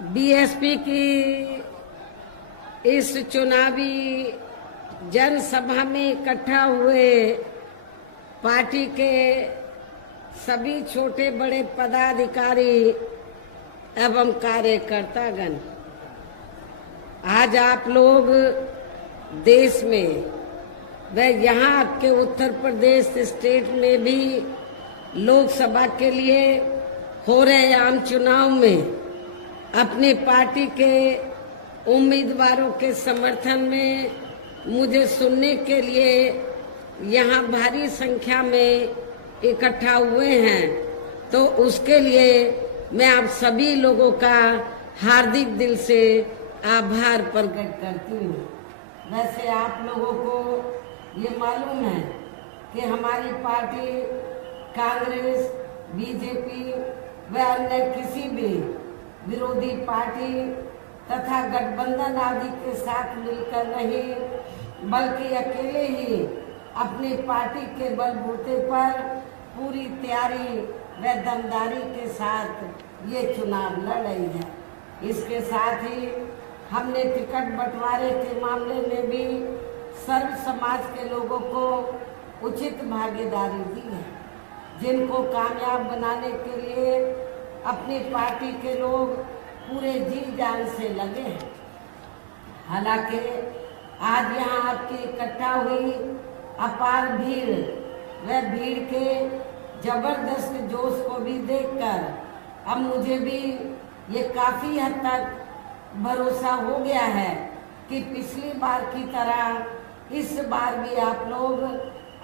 BSP की इस चुनावी जनसभा में इकट्ठा हुए पार्टी के सभी छोटे बड़े पदाधिकारी एवं कार्यकर्तागण, आज आप लोग देश में व यहाँ आपके उत्तर प्रदेश स्टेट में भी लोकसभा के लिए हो रहे आम चुनाव में अपनी पार्टी के उम्मीदवारों के समर्थन में मुझे सुनने के लिए यहाँ भारी संख्या में इकट्ठा हुए हैं, तो उसके लिए मैं आप सभी लोगों का हार्दिक दिल से आभार प्रकट करती हूँ। वैसे आप लोगों को ये मालूम है कि हमारी पार्टी कांग्रेस, बीजेपी व अन्य किसी भी विरोधी पार्टी तथा गठबंधन आदि के साथ मिलकर नहीं, बल्कि अकेले ही अपनी पार्टी के बलबूते पर पूरी तैयारी व दमदारी के साथ ये चुनाव लड़ रही है। इसके साथ ही हमने टिकट बंटवारे के मामले में भी सर्व समाज के लोगों को उचित भागीदारी दी है, जिनको कामयाब बनाने के लिए अपनी पार्टी के लोग पूरे जी जान से लगे हैं। हालांकि आज यहाँ आपकी इकट्ठा हुई अपार भीड़ व भीड़ के जबरदस्त जोश को भी देखकर अब मुझे भी ये काफी हद तक भरोसा हो गया है कि पिछली बार की तरह इस बार भी आप लोग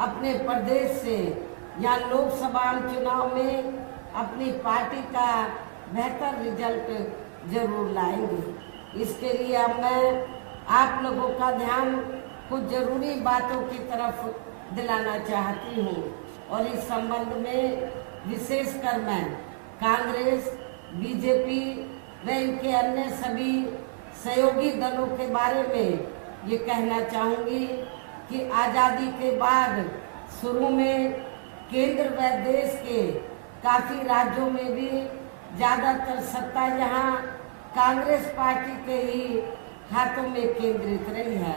अपने प्रदेश से या लोकसभा चुनाव में अपनी पार्टी का बेहतर रिजल्ट जरूर लाएंगे। इसके लिए अब मैं आप लोगों का ध्यान कुछ जरूरी बातों की तरफ दिलाना चाहती हूँ, और इस संबंध में विशेषकर मैं कांग्रेस, बीजेपी व इनके अन्य सभी सहयोगी दलों के बारे में ये कहना चाहूँगी कि आज़ादी के बाद शुरू में केंद्र व देश के काफ़ी राज्यों में भी ज़्यादातर सत्ता यहाँ कांग्रेस पार्टी के ही हाथों में केंद्रित रही है,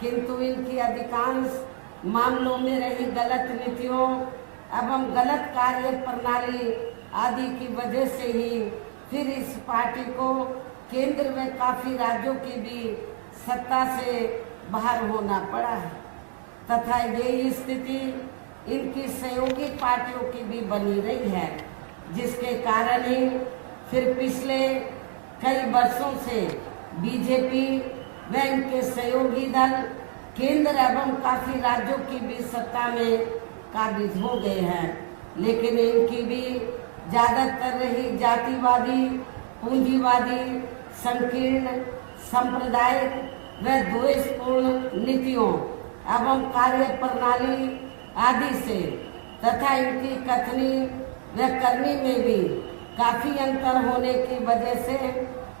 किंतु इनकी अधिकांश मामलों में रही गलत नीतियों एवं गलत कार्य प्रणाली आदि की वजह से ही फिर इस पार्टी को केंद्र में काफ़ी राज्यों की भी सत्ता से बाहर होना पड़ा है, तथा यही स्थिति इनकी सहयोगी पार्टियों की भी बनी रही है, जिसके कारण ही फिर पिछले कई वर्षों से बीजेपी व इनके सहयोगी दल केंद्र एवं काफी राज्यों की भी सत्ता में काबिज हो गए हैं, लेकिन इनकी भी ज्यादातर रही जातिवादी, पूंजीवादी, संकीर्ण, सांप्रदायिक व द्वेषपूर्ण नीतियों एवं कार्य प्रणाली आदि से तथा इनकी कथनी व करनी में भी काफी अंतर होने की वजह से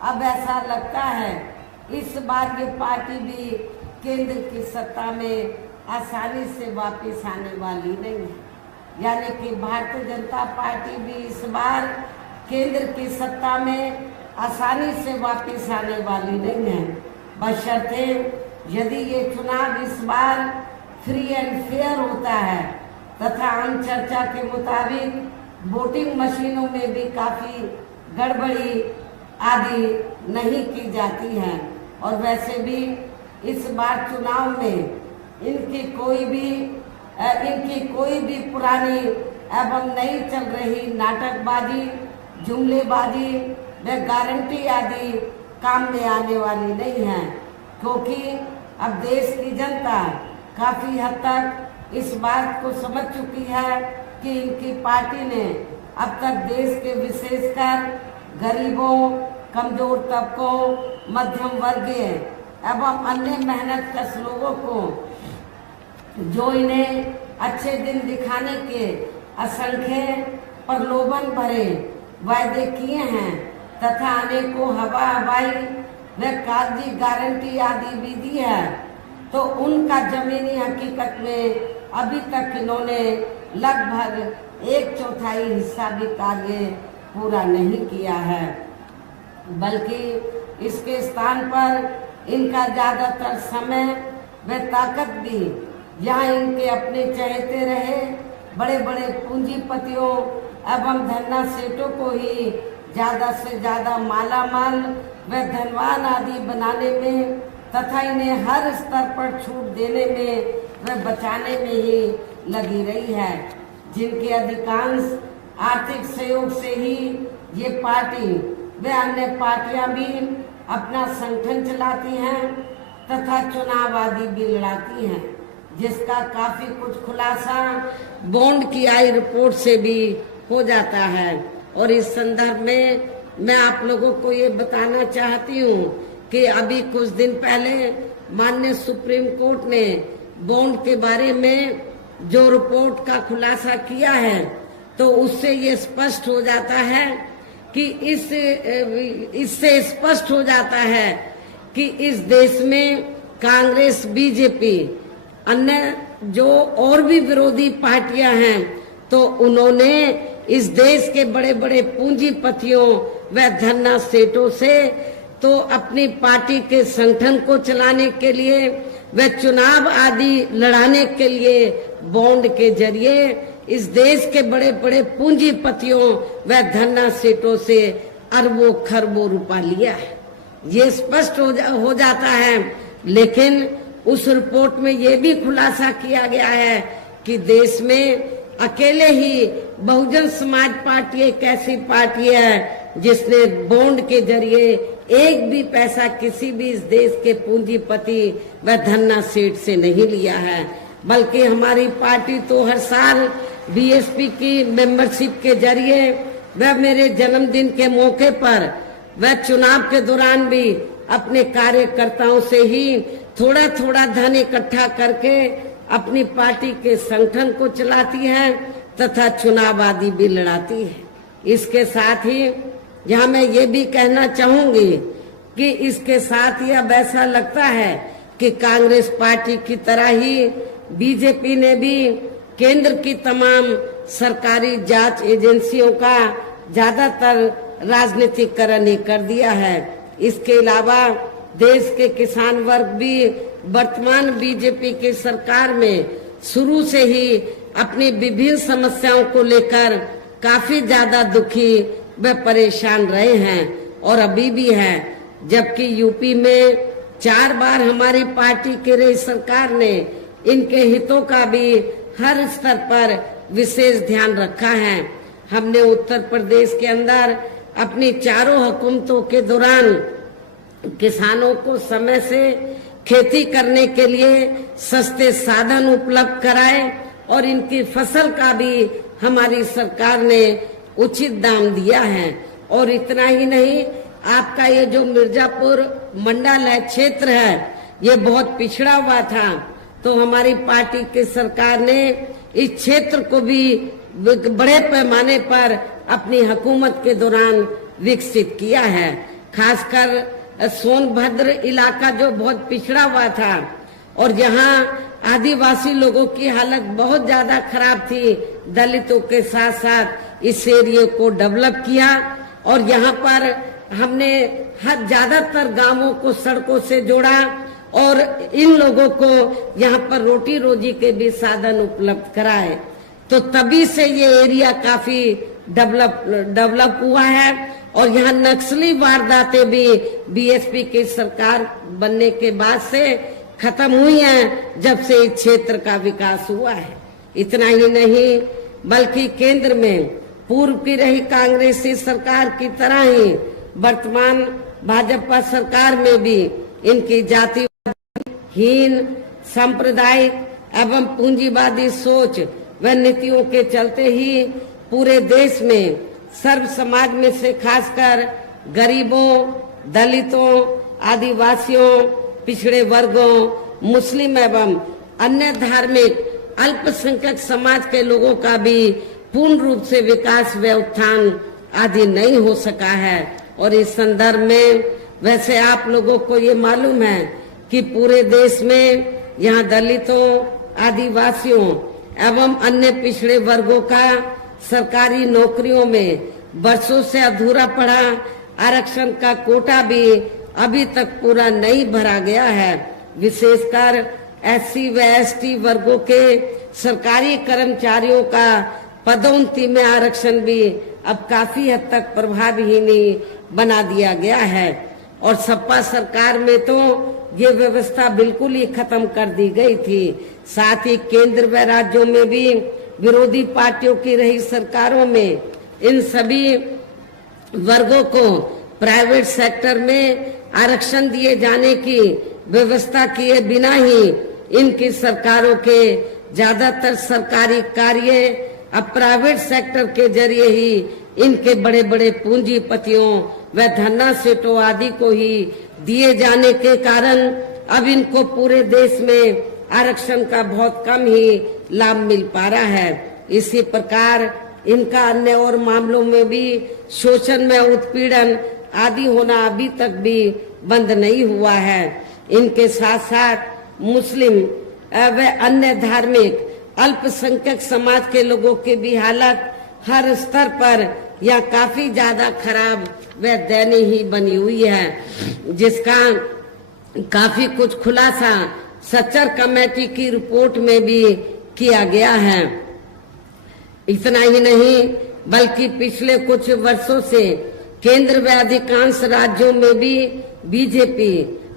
अब ऐसा लगता है इस बार ये पार्टी भी केंद्र की सत्ता में आसानी से वापस आने वाली नहीं है। यानी कि भारतीय जनता पार्टी भी इस बार केंद्र की सत्ता में आसानी से वापस आने वाली नहीं है, बशर्ते यदि ये चुनाव इस बार फ्री एंड फेयर होता है तथा आम चर्चा के मुताबिक वोटिंग मशीनों में भी काफ़ी गड़बड़ी आदि नहीं की जाती है। और वैसे भी इस बार चुनाव में इनकी कोई भी पुरानी एवं नई चल रही नाटकबाजी, जुमलेबाजी व गारंटी आदि काम में आने वाली नहीं है, क्योंकि अब देश की जनता काफ़ी हद तक इस बात को समझ चुकी है कि इनकी पार्टी ने अब तक देश के विशेषकर गरीबों, कमजोर तबकों, मध्यम वर्गीय एवं अन्य मेहनतकश लोगों को जो इन्हें अच्छे दिन दिखाने के असंख्य प्रलोभन भरे वायदे किए हैं तथा अनेकों हवाई व कागजी गारंटी आदि भी दी है, तो उनका जमीनी हकीकत में अभी तक इन्होंने लगभग 1/4 हिस्सा भी कार्य पूरा नहीं किया है। बल्कि इसके स्थान पर इनका ज्यादातर समय व ताकत भी यहाँ इनके अपने चहेते रहे बड़े बड़े पूंजीपतियों एवं धन्ना सेठों को ही ज्यादा से ज्यादा माला माल व धनवान आदि बनाने में तथा इन्हें हर स्तर पर छूट देने में व बचाने में ही लगी रही है, जिनके अधिकांश आर्थिक सहयोग से ही ये पार्टी व अन्य पार्टियां भी अपना संगठन चलाती हैं तथा चुनाव आदि भी लड़ाती हैं, जिसका काफी कुछ खुलासा बॉन्ड की आई रिपोर्ट से भी हो जाता है। और इस संदर्भ में मैं आप लोगों को ये बताना चाहती हूँ कि अभी कुछ दिन पहले माननीय सुप्रीम कोर्ट ने बॉन्ड के बारे में जो रिपोर्ट का खुलासा किया है, तो उससे ये स्पष्ट हो जाता है कि इससे स्पष्ट हो जाता है कि इस देश में कांग्रेस, बीजेपी, अन्य जो और भी विरोधी पार्टियां हैं, तो उन्होंने इस देश के बड़े बड़े पूंजीपतियों व धन्ना सेठों से तो अपनी पार्टी के संगठन को चलाने के लिए व चुनाव आदि लड़ाने के लिए बॉन्ड के जरिए इस देश के बड़े बड़े पूंजीपतियों व धन्ना सेठों से अरबों खरबों रुपया लिया है। ये स्पष्ट हो जाता है। लेकिन उस रिपोर्ट में ये भी खुलासा किया गया है कि देश में अकेले ही बहुजन समाज पार्टी एक ऐसी पार्टी है जिसने बॉन्ड के जरिए एक भी पैसा किसी भी इस देश के पूंजीपति व धन्ना सेठ से नहीं लिया है, बल्कि हमारी पार्टी तो हर साल बीएसपी की मेंबरशिप के जरिए व मेरे जन्मदिन के मौके पर व चुनाव के दौरान भी अपने कार्यकर्ताओं से ही थोड़ा थोड़ा धन इकट्ठा करके अपनी पार्टी के संगठन को चलाती है तथा चुनाव आदि भी लड़ाती है। इसके साथ ही यहाँ मैं ये भी कहना चाहूंगी कि इसके साथ ही अब ऐसा लगता है कि कांग्रेस पार्टी की तरह ही बीजेपी ने भी केंद्र की तमाम सरकारी जांच एजेंसियों का ज्यादातर राजनीतिकरण ही कर दिया है। इसके अलावा देश के किसान वर्ग भी वर्तमान बीजेपी की सरकार में शुरू से ही अपनी विभिन्न समस्याओं को लेकर काफी ज्यादा दुखी व परेशान रहे हैं और अभी भी हैं। जबकि यूपी में 4 बार हमारी पार्टी की रही सरकार ने इनके हितों का भी हर स्तर पर विशेष ध्यान रखा है। हमने उत्तर प्रदेश के अंदर अपनी चारों हुकूमतों के दौरान किसानों को समय से खेती करने के लिए सस्ते साधन उपलब्ध कराए और इनकी फसल का भी हमारी सरकार ने उचित दाम दिया है। और इतना ही नहीं, आपका ये जो मिर्जापुर मंडल क्षेत्र है, ये बहुत पिछड़ा हुआ था, तो हमारी पार्टी की सरकार ने इस क्षेत्र को भी बड़े पैमाने पर अपनी हुकूमत के दौरान विकसित किया है। खासकर सोनभद्र इलाका जो बहुत पिछड़ा हुआ था और जहाँ आदिवासी लोगों की हालत बहुत ज्यादा खराब थी, दलितों के साथ साथ इस एरिया को डेवलप किया और यहाँ पर हमने हर ज्यादातर गांवों को सड़कों से जोड़ा और इन लोगों को यहाँ पर रोटी रोजी के भी साधन उपलब्ध कराए। तो तभी से ये एरिया काफी डेवलप हुआ है और यहाँ नक्सली वारदातें भी बीएसपी की सरकार बनने के बाद से खत्म हुई हैं, जब से इस क्षेत्र का विकास हुआ है। इतना ही नहीं, बल्कि केंद्र में पूर्व की रही कांग्रेसी सरकार की तरह ही वर्तमान भाजपा सरकार में भी इनकी जातिहीन, सांप्रदायिक एवं पूंजीवादी सोच व नीतियों के चलते ही पूरे देश में सर्व समाज में से खासकर गरीबों, दलितों, आदिवासियों, पिछड़े वर्गों, मुस्लिम एवं अन्य धार्मिक अल्पसंख्यक समाज के लोगों का भी पूर्ण रूप से विकास व उत्थान आदि नहीं हो सका है। और इस संदर्भ में वैसे आप लोगों को ये मालूम है कि पूरे देश में यहाँ दलितों, आदिवासियों एवं अन्य पिछड़े वर्गों का सरकारी नौकरियों में वर्षों से अधूरा पड़ा आरक्षण का कोटा भी अभी तक पूरा नहीं भरा गया है। विशेषकर एससी व एसटी वर्गों के सरकारी कर्मचारियों का पदोन्नति में आरक्षण भी अब काफी हद तक प्रभावहीन बना दिया गया है और सपा सरकार में तो ये व्यवस्था बिल्कुल ही खत्म कर दी गई थी। साथ ही केंद्र व राज्यों में भी विरोधी पार्टियों की रही सरकारों में इन सभी वर्गों को प्राइवेट सेक्टर में आरक्षण दिए जाने की व्यवस्था किए बिना ही इनकी सरकारों के ज्यादातर सरकारी कार्य अब प्राइवेट सेक्टर के जरिए ही इनके बड़े बड़े पूंजीपतियों व धन्ना सेठों आदि को ही दिए जाने के कारण अब इनको पूरे देश में आरक्षण का बहुत कम ही लाभ मिल पा रहा है। इसी प्रकार इनका अन्य और मामलों में भी शोषण में उत्पीड़न आदि होना अभी तक भी बंद नहीं हुआ है। इनके साथ साथ मुस्लिम व अन्य धार्मिक अल्पसंख्यक समाज के लोगों की भी हालत हर स्तर पर यह काफी ज्यादा खराब व दयनीय ही बनी हुई है, जिसका काफी कुछ खुलासा सच्चर कमेटी की रिपोर्ट में भी किया गया है। इतना ही नहीं बल्कि पिछले कुछ वर्षों से केंद्र व अधिकांश राज्यों में भी बीजेपी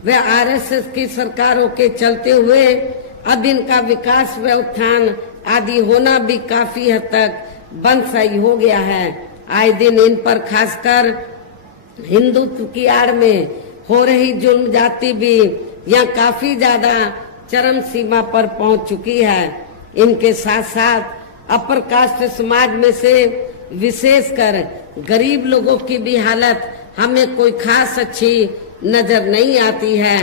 व आरएसएस की सरकारों के चलते हुए अब इनका विकास व उत्थान आदि होना भी काफी हद तक बंद सही हो गया है। आए दिन इन पर खासकर हिंदुत्व की आड़ में हो रही जुल्म जाति भी यहाँ काफी ज्यादा चरम सीमा पर पहुंच चुकी है। इनके साथ साथ अपर कास्ट समाज में से विशेषकर गरीब लोगों की भी हालत हमें कोई खास अच्छी नजर नहीं आती है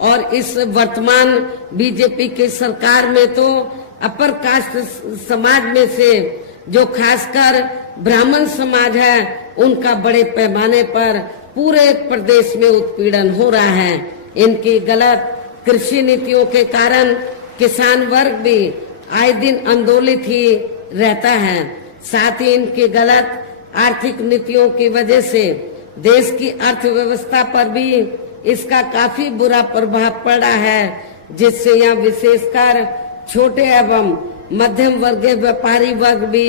और इस वर्तमान बीजेपी की सरकार में तो अपर कास्ट समाज में से जो खासकर ब्राह्मण समाज है उनका बड़े पैमाने पर पूरे प्रदेश में उत्पीड़न हो रहा है। इनकी गलत कृषि नीतियों के कारण किसान वर्ग भी आए दिन आंदोलित ही रहता है। साथ ही इनकी गलत आर्थिक नीतियों की वजह से देश की अर्थव्यवस्था पर भी इसका काफी बुरा प्रभाव पड़ा है, जिससे यहाँ विशेषकर छोटे एवं मध्यम वर्गीय व्यापारी वर्ग भी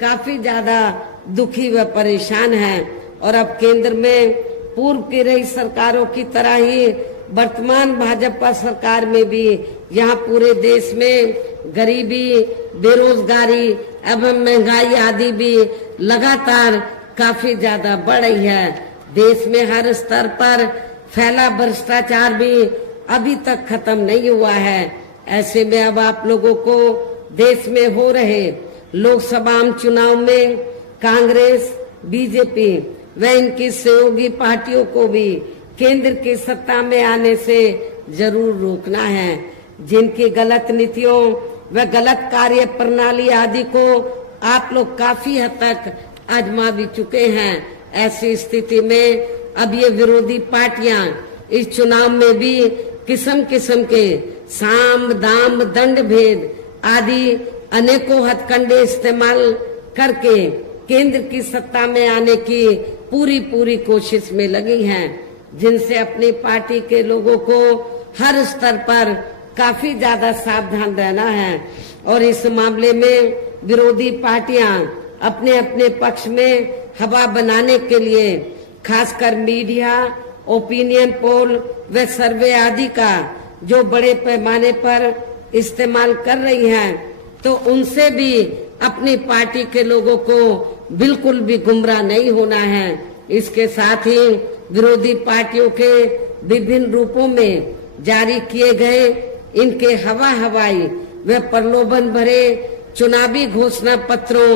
काफी ज्यादा दुखी व परेशान है। और अब केंद्र में पूर्व की रही सरकारों की तरह ही वर्तमान भाजपा सरकार में भी यहाँ पूरे देश में गरीबी, बेरोजगारी एवं महंगाई आदि भी लगातार काफी ज्यादा बढ़ रही है। देश में हर स्तर पर फैला भ्रष्टाचार भी अभी तक खत्म नहीं हुआ है। ऐसे में अब आप लोगों को देश में हो रहे लोकसभा चुनाव में कांग्रेस, बीजेपी व इनकी सहयोगी पार्टियों को भी केंद्र की सत्ता में आने से जरूर रोकना है। जिनकी गलत नीतियों व गलत कार्य प्रणाली आदि को आप लोग काफी हद तक आजमा भी चुके हैं। ऐसी स्थिति में अब ये विरोधी पार्टियां इस चुनाव में भी किस्म किस्म के साम, दाम, दंड भेद आदि अनेकों हथकंडे इस्तेमाल करके केंद्र की सत्ता में आने की पूरी कोशिश में लगी हैं, जिनसे अपनी पार्टी के लोगों को हर स्तर पर काफी ज्यादा सावधान रहना है। और इस मामले में विरोधी पार्टियां अपने अपने पक्ष में हवा बनाने के लिए खासकर मीडिया, ओपिनियन पोल व सर्वे आदि का जो बड़े पैमाने पर इस्तेमाल कर रही हैं, तो उनसे भी अपनी पार्टी के लोगों को बिल्कुल भी गुमराह नहीं होना है। इसके साथ ही विरोधी पार्टियों के विभिन्न रूपों में जारी किए गए इनके हवाई व प्रलोभन भरे चुनावी घोषणा पत्रों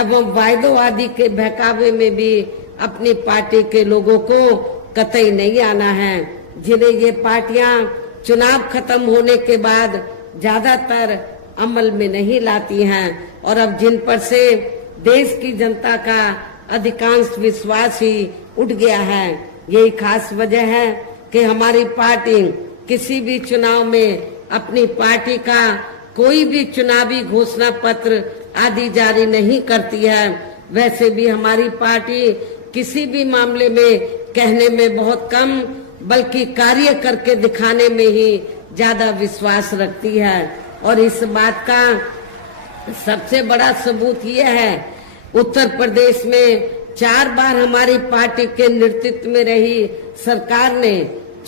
एवं वायदों आदि के बहकावे में भी अपनी पार्टी के लोगों को कतई नहीं आना है, जिन्हें ये पार्टियां चुनाव खत्म होने के बाद ज्यादातर अमल में नहीं लाती हैं और अब जिन पर से देश की जनता का अधिकांश विश्वास ही उठ गया है। यही खास वजह है कि हमारी पार्टी किसी भी चुनाव में अपनी पार्टी का कोई भी चुनावी घोषणा पत्र आदि जारी नहीं करती है। वैसे भी हमारी पार्टी किसी भी मामले में कहने में बहुत कम बल्कि कार्य करके दिखाने में ही ज्यादा विश्वास रखती है। और इस बात का सबसे बड़ा सबूत यह है, उत्तर प्रदेश में 4 बार हमारी पार्टी के नेतृत्व में रही सरकार ने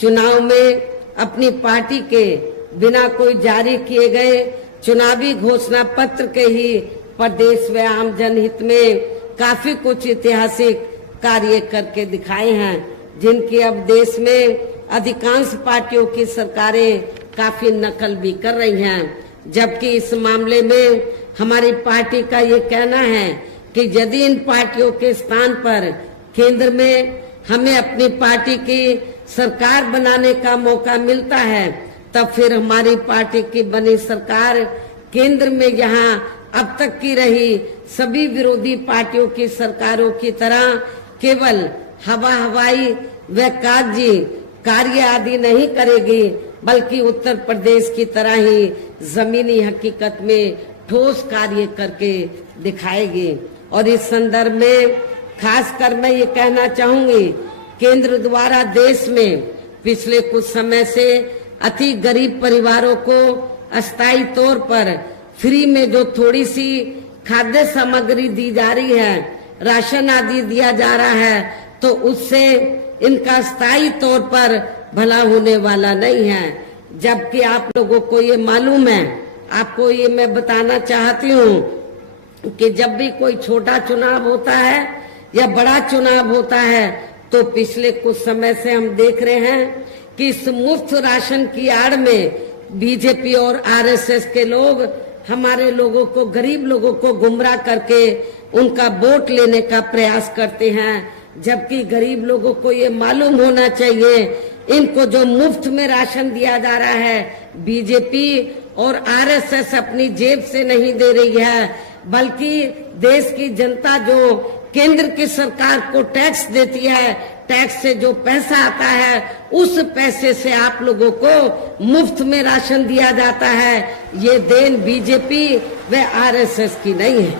चुनाव में अपनी पार्टी के बिना कोई जारी किए गए चुनावी घोषणा पत्र के ही प्रदेश व आम जनहित में काफी कुछ ऐतिहासिक कार्य करके दिखाए हैं, जिनकी अब देश में अधिकांश पार्टियों की सरकारें काफी नकल भी कर रही हैं। जबकि इस मामले में हमारी पार्टी का ये कहना है कि यदि इन पार्टियों के स्थान पर केंद्र में हमें अपनी पार्टी की सरकार बनाने का मौका मिलता है, तब फिर हमारी पार्टी की बनी सरकार केंद्र में यहाँ अब तक की रही सभी विरोधी पार्टियों की सरकारों की तरह केवल हवाई व कागजी कार्य आदि नहीं करेगी, बल्कि उत्तर प्रदेश की तरह ही जमीनी हकीकत में ठोस कार्य करके दिखाएगी। और इस संदर्भ में खासकर मैं ये कहना चाहूंगी, केंद्र द्वारा देश में पिछले कुछ समय से अति गरीब परिवारों को अस्थायी तौर पर फ्री में जो थोड़ी सी खाद्य सामग्री दी जा रही है, राशन आदि दिया जा रहा है, तो उससे इनका स्थायी तौर पर भला होने वाला नहीं है। जबकि आप लोगों को ये मालूम है, आपको ये मैं बताना चाहती हूँ कि जब भी कोई छोटा चुनाव होता है या बड़ा चुनाव होता है, तो पिछले कुछ समय से हम देख रहे हैं कि इस मुफ्त राशन की आड़ में बीजेपी और आरएसएस के लोग हमारे लोगों को, गरीब लोगों को गुमराह करके उनका वोट लेने का प्रयास करते हैं। जबकि गरीब लोगों को ये मालूम होना चाहिए, इनको जो मुफ्त में राशन दिया जा रहा है, बीजेपी और आरएसएस अपनी जेब से नहीं दे रही है, बल्कि देश की जनता जो केंद्र की सरकार को टैक्स देती है, टैक्स से जो पैसा आता है, उस पैसे से आप लोगों को मुफ्त में राशन दिया जाता है। ये देन बीजेपी व आरएसएस की नहीं है,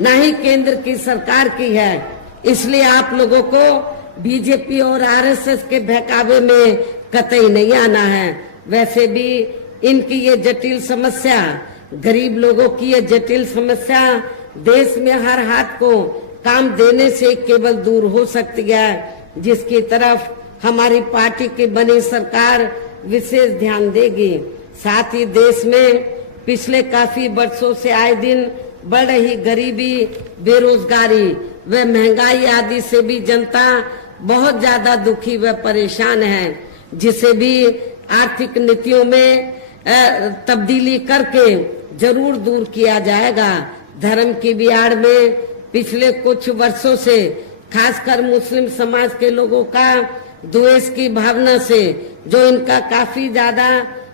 न ही केंद्र की सरकार की है। इसलिए आप लोगों को बीजेपी और आरएसएस के बहकावे में कतई नहीं आना है। वैसे भी इनकी ये जटिल समस्या, गरीब लोगों की ये जटिल समस्या देश में हर हाथ को काम देने से केवल दूर हो सकती है, जिसकी तरफ हमारी पार्टी की बनी सरकार विशेष ध्यान देगी। साथ ही देश में पिछले काफी वर्षों से आए दिन बढ़ रही गरीबी, बेरोजगारी व महंगाई आदि से भी जनता बहुत ज्यादा दुखी व परेशान है, जिसे भी आर्थिक नीतियों में तब्दीली करके जरूर दूर किया जाएगा। धर्म की भी आड़ में पिछले कुछ वर्षों से खासकर मुस्लिम समाज के लोगों का द्वेष की भावना से जो इनका काफी ज्यादा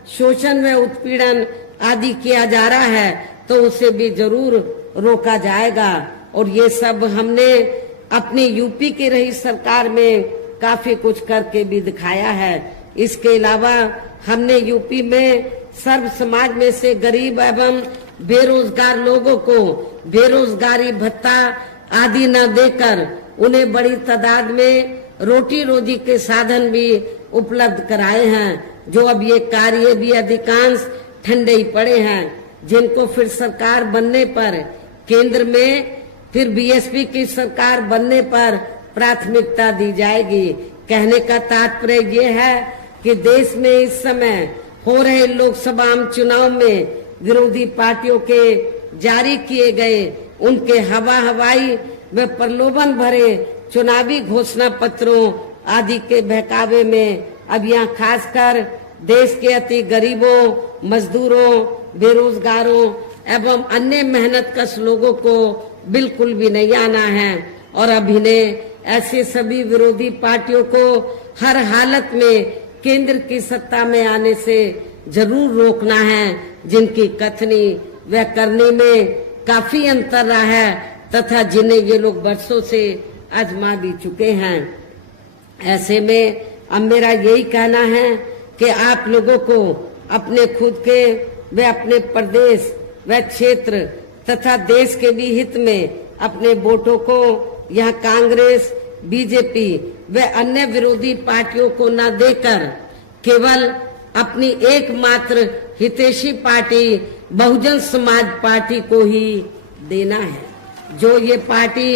शोषण व उत्पीड़न आदि किया जा रहा है, तो उसे भी जरूर रोका जाएगा। और ये सब हमने अपनी यूपी की रही सरकार में काफी कुछ करके भी दिखाया है। इसके अलावा हमने यूपी में सर्व समाज में से गरीब एवं बेरोजगार लोगों को बेरोजगारी भत्ता आदि न देकर उन्हें बड़ी तादाद में रोटी रोजी के साधन भी उपलब्ध कराए हैं, जो अब ये कार्य भी अधिकांश ठंडे ही पड़े हैं, जिनको फिर सरकार बनने पर केंद्र में फिर बीएसपी की सरकार बनने पर प्राथमिकता दी जाएगी। कहने का तात्पर्य ये है कि देश में इस समय हो रहे लोकसभा चुनाव में विरोधी पार्टियों के जारी किए गए उनके हवाई व प्रलोभन भरे चुनावी घोषणा पत्रों आदि के बहकावे में अब यहाँ खासकर देश के अति गरीबों, मजदूरों, बेरोजगारों एवं अन्य मेहनतकश लोगों को बिल्कुल भी नहीं आना है। और अब इन्हें ऐसे सभी विरोधी पार्टियों को हर हालत में केंद्र की सत्ता में आने से जरूर रोकना है, जिनकी कथनी व करने में काफी अंतर रहा है तथा जिन्हें ये लोग वर्षों से आजमा भी चुके हैं। ऐसे में अब मेरा यही कहना है कि आप लोगों को अपने खुद के व अपने प्रदेश व क्षेत्र तथा देश के भी हित में अपने वोटों को यहाँ कांग्रेस बीजेपी व अन्य विरोधी पार्टियों को न देकर केवल अपनी एकमात्र हितैषी पार्टी बहुजन समाज पार्टी को ही देना है। जो ये पार्टी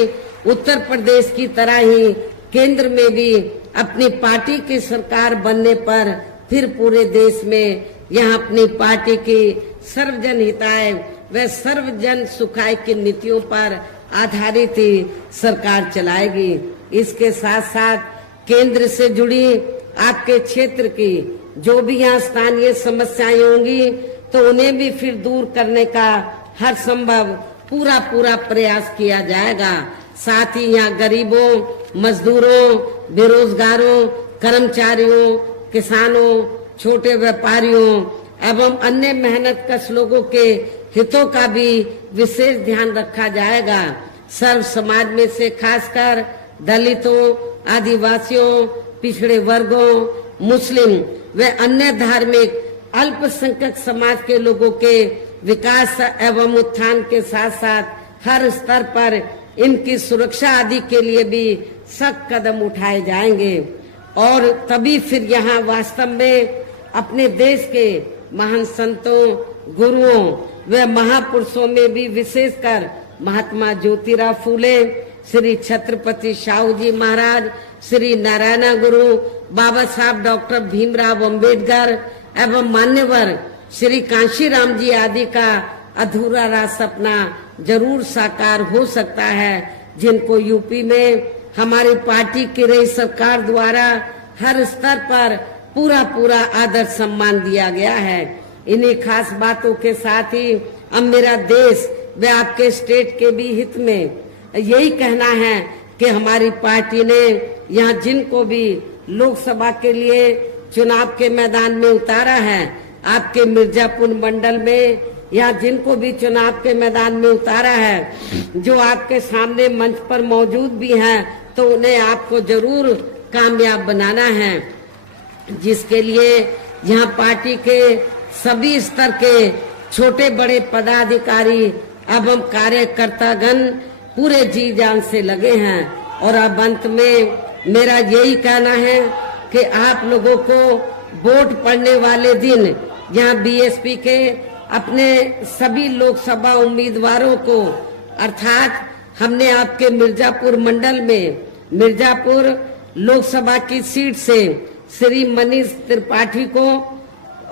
उत्तर प्रदेश की तरह ही केंद्र में भी अपनी पार्टी की सरकार बनने पर फिर पूरे देश में यहाँ अपनी पार्टी की सर्वजन हिताय व सर्वजन सुखाय की नीतियों पर आधारित ही सरकार चलाएगी। इसके साथ साथ केंद्र से जुड़ी आपके क्षेत्र की जो भी यहाँ स्थानीय समस्याएं होंगी तो उन्हें भी फिर दूर करने का हर संभव पूरा प्रयास किया जाएगा। साथ ही यहाँ गरीबों, मजदूरों, बेरोजगारों, कर्मचारियों, किसानों, छोटे व्यापारियों एवं अन्य मेहनतकश लोगों के हितों का भी विशेष ध्यान रखा जाएगा। सर्व समाज में से खासकर दलितों, आदिवासियों, पिछड़े वर्गों, मुस्लिम व अन्य धार्मिक अल्पसंख्यक समाज के लोगों के विकास एवं उत्थान के साथ साथ हर स्तर पर इनकी सुरक्षा आदि के लिए भी सख्त कदम उठाए जाएंगे और तभी फिर यहाँ वास्तव में अपने देश के महान संतों, गुरुओं व महापुरुषों में भी विशेषकर महात्मा ज्योतिराव फूले, श्री छत्रपति शाहू जी महाराज, श्री नारायण गुरु, बाबा साहब डॉक्टर भीमराव अंबेडकर एवं मान्यवर श्री कांशीराम जी आदि का अधूरा रहा सपना जरूर साकार हो सकता है, जिनको यूपी में हमारी पार्टी की रही सरकार द्वारा हर स्तर पर पूरा आदर सम्मान दिया गया है। इन्हीं खास बातों के साथ ही अब मेरा देश व आपके स्टेट के भी हित में यही कहना है कि हमारी पार्टी ने यहाँ जिनको भी लोकसभा के लिए चुनाव के मैदान में उतारा है, आपके मिर्जापुर मंडल में या जिनको भी चुनाव के मैदान में उतारा है, जो आपके सामने मंच पर मौजूद भी हैं, तो उन्हें आपको जरूर कामयाब बनाना है, जिसके लिए यहाँ पार्टी के सभी स्तर के छोटे बड़े पदाधिकारी एवं कार्यकर्तागण पूरे जी जान से लगे हैं। और अब अंत में मेरा यही कहना है कि आप लोगों को वोट पड़ने वाले दिन यहाँ बीएसपी के अपने सभी लोकसभा उम्मीदवारों को, अर्थात हमने आपके मिर्जापुर मंडल में मिर्जापुर लोकसभा की सीट से श्री मनीष त्रिपाठी को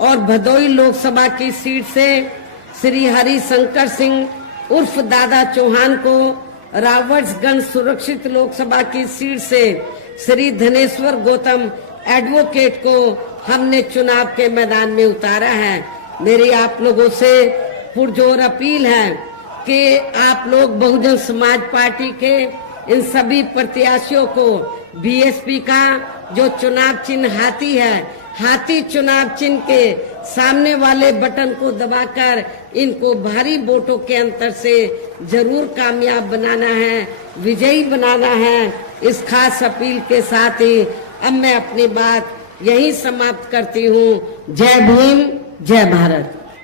और भदोई लोकसभा की सीट से श्री हरिशंकर सिंह उर्फ दादा चौहान को, रावर्ट्सगंज सुरक्षित लोकसभा की सीट से श्री धनेश्वर गौतम एडवोकेट को हमने चुनाव के मैदान में उतारा है। मेरी आप लोगों से पुरजोर अपील है कि आप लोग बहुजन समाज पार्टी के इन सभी प्रत्याशियों को बीएसपी का जो चुनाव चिन्ह हाथी है, हाथी चुनाव चिन्ह के सामने वाले बटन को दबाकर इनको भारी वोटों के अंतर से जरूर कामयाब बनाना है, विजयी बनाना है। इस खास अपील के साथ ही अब मैं अपनी बात यही समाप्त करती हूँ। जय भीम, जय भारत।